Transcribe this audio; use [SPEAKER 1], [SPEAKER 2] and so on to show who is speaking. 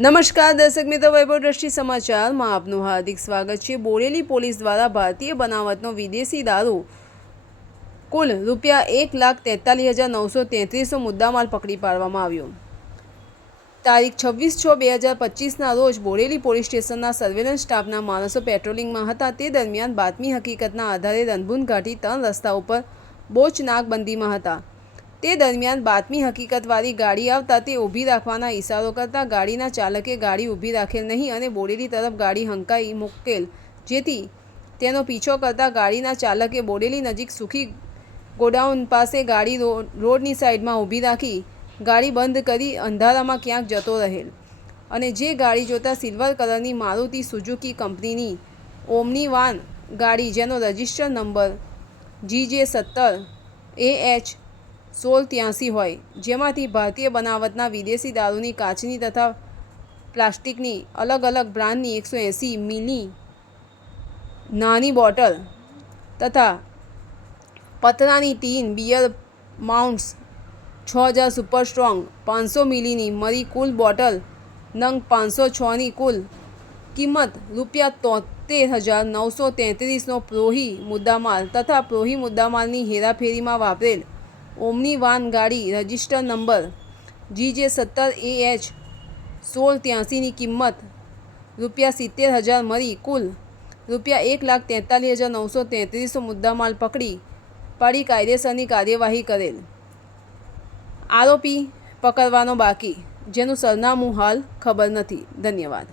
[SPEAKER 1] નમસ્કાર, દર્શક મિત્રો, વૈભવ દ્રષ્ટિ સમાચારમાં આપનું હાર્દિક સ્વાગત છે. બોરેલી પોલીસ દ્વારા ભારતીય બનાવટનો વિદેશી દારૂ કુલ રૂપિયા એક લાખ તેતાલીસ હજાર નવસો તેત્રીસનો મુદ્દામાલ પકડી પાડવામાં આવ્યો. તારીખ છવ્વીસ છ બે હજાર પચીસના રોજ બોરેલી પોલીસ સ્ટેશનના સર્વેલન્સ સ્ટાફના માણસો પેટ્રોલિંગમાં હતા. તે દરમિયાન બાતમી હકીકતના આધારે રનભૂન ઘાટી ત્રણ રસ્તા ઉપર બોચ નાકબંધીમાં હતા. તે દરમિયાન બાતમી હકીકતવાળી ગાડી આવતા તે ઊભી રાખવાના ઇશારો કરતા ગાડીના ચાલકે ગાડી ઊભી રાખેલ નહીં અને બોડેલી તરફ ગાડી હંકાઈ મૂકેલ, જેથી તેનો પીછો કરતા ગાડીના ચાલકે બોડેલી નજીક સુખી ગોડાઉન પાસે ગાડી રોડની સાઈડમાં ઊભી રાખી ગાડી બંધ કરી અંધારામાં ક્યાંક જતો રહેલ અને જે ગાડી જોતાં સિલ્વર કલરની મારુતિ સુઝુકી કંપનીની ઓમની વાન ગાડી, જેનો રજિસ્ટર નંબર જી જે સત્તર એ એચ સોળ ત્યાંસી હોય. જેમાંથી ભારતીય બનાવટના વિદેશી દારૂની કાચની તથા પ્લાસ્ટિકની અલગ અલગ બ્રાન્ડની એકસો એંસી મિલી નાની બોટલ તથા પતરાની ટીન, બિયર માઉન્ટ્સ, છ હજાર સુપર સ્ટ્રોંગ, પાંચસો મિલીની મરી કુલ બોટલ, નંગ પાંચસો છની કુલ કિંમત રૂપિયા તોતેર હજાર નવસો તેત્રીસનો પ્રોહી મુદ્દામાલ તથા પ્રોહી મુદ્દામાલની હેરાફેરીમાં વાપરેલ ઓમની વાન ગાડી રજિસ્ટર નંબર જી જે સત્તર એ એચ સોળ ત્યાંસીની કિંમત રૂપિયા સિત્તેર હજાર મળી. કુલ રૂપિયા એક લાખ તેતાલીસ હજાર નવસો તેત્રીસો મુદ્દામાલ પકડી પાડી કાયદેસરની કાર્યવાહી કરેલ. આરોપી પકડવાનો બાકી, જેનું સરનામું હાલ ખબર નથી. ધન્યવાદ.